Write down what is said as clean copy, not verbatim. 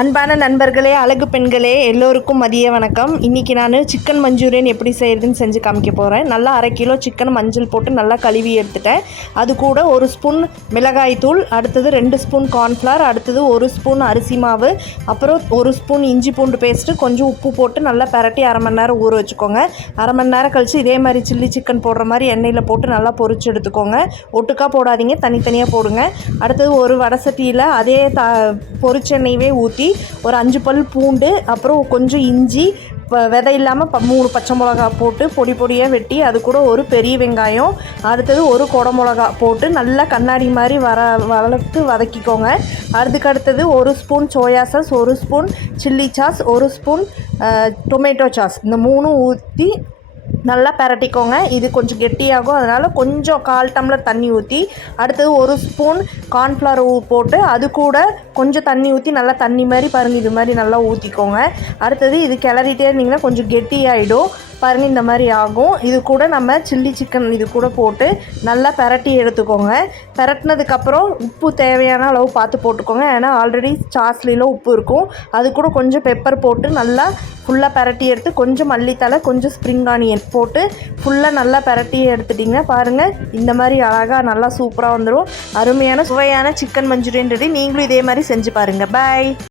அன்பான நண்பர்களே, அழகு பெண்களே எல்லோருக்கும் மதிய வணக்கம். இன்றைக்கி நான் சிக்கன் மஞ்சூரியன் எப்படி செய்கிறதுன்னு செஞ்சு காமிக்க போகிறேன். நல்லா 1/2 கிலோ சிக்கன் மஞ்சள் போட்டு நல்லா கழுவி எடுத்துட்டேன். அது கூட 1 ஸ்பூன் மிளகாய் தூள், அடுத்தது 2 ஸ்பூன் கார்ன்ஃப்ளவர், அடுத்தது 1 ஸ்பூன் அரிசி மாவு, அப்புறம் 1 ஸ்பூன் இஞ்சி பூண்டு பேஸ்ட்டு, கொஞ்சம் உப்பு போட்டு நல்லா பரட்டி 1/2 மணி நேரம் ஊற வச்சுக்கோங்க. 1/2 மணி நேரம் கழித்து இதே மாதிரி சில்லி சிக்கன் போடுற மாதிரி எண்ணெயில் போட்டு நல்லா பொரிச்சு எடுத்துக்கோங்க. ஒட்டுக்காக போடாதீங்க, தனித்தனியாக போடுங்க. அடுத்தது ஒரு வடை சட்டியில் அதே பொரிச்ச எண்ணெயவே ஊற்றி ஒரு 5 பல் பூண்டு, அப்புறம் கொஞ்சம் இஞ்சி, விதை இல்லாமல் 3 பச்சை மிளகா போட்டு பொடி பொடியாக வெட்டி, அது கூட ஒரு பெரிய வெங்காயம், அடுத்தது ஒரு குடை மிளகா போட்டு நல்லா கண்ணாடி மாதிரி வளர்த்து வதக்கிக்கோங்க. அடுத்தது 1 spoon soya sauce, 1 spoon chilli sauce, 1 spoon tomato sauce, இந்த 3 ஊற்றி நல்லா பரட்டிக்கோங்க. இது கொஞ்சம் கெட்டியாகும், அதனால் கொஞ்சம் 1/4 டம்ளர் தண்ணி ஊற்றி, அடுத்தது 1 ஸ்பூன் கார்ன்ஃப்ளவர் போட்டு அது கூட கொஞ்சம் தண்ணி ஊற்றி நல்லா தண்ணி மாதிரி பாருங்கள், இது மாதிரி நல்லா ஊற்றிக்கோங்க. அடுத்தது இது கிளறிட்டே இருந்தீங்கன்னா கொஞ்சம் கெட்டியாகிடும் பாருங்கள், இந்த மாதிரி ஆகும். இது கூட நம்ம சில்லி சிக்கன் இது கூட போட்டு நல்லா பரட்டி எடுத்துக்கோங்க. பரட்டினதுக்கப்புறம் உப்பு தேவையான அளவு பார்த்து போட்டுக்கோங்க, ஏன்னா ஆல்ரெடி சாஸ்லியில் உப்பு இருக்கும். அது கூட கொஞ்சம் பெப்பர் போட்டு நல்லா ஃபுல்லாக பரட்டி எடுத்து, கொஞ்சம் மல்லித்தலை, கொஞ்சம் ஸ்ப்ரிங் ஆனியன் போட்டு ஃபுல்லாக நல்லா பரட்டி எடுத்துட்டிங்கன்னா பாருங்கள், இந்த மாதிரி அழகாக நல்லா சூப்பராக வந்துடும். அருமையான சுவையான சிக்கன் மஞ்சூரியன் ரெடி. நீங்களும் இதே மாதிரி செஞ்சு பாருங்கள். பாய்.